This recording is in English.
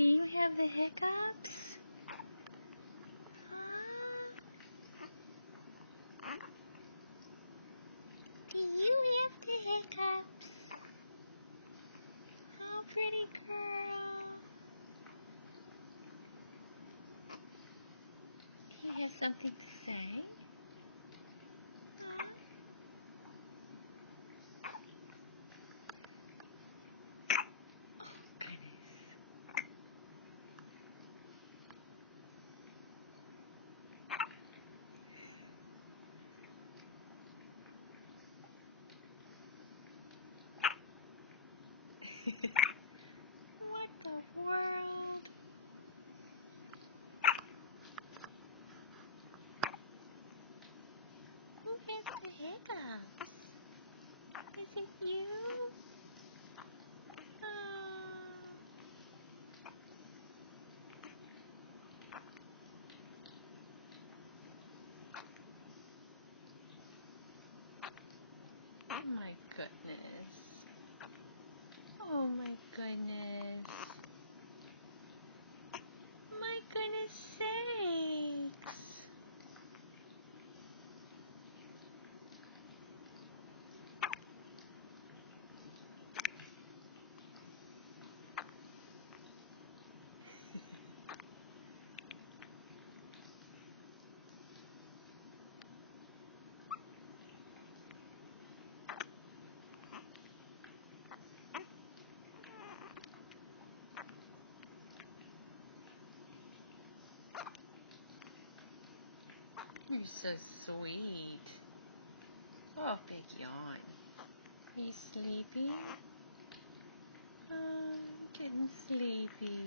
Do you have the hiccups? Do you have the hiccups? Oh, pretty girl. Do you have something to say? What the world? Who has the hiccups? Is it you? Oh my goodness. Oh my goodness. My goodness sakes. You're so sweet. Oh, big yawn. Are you sleepy? Oh, getting sleepy.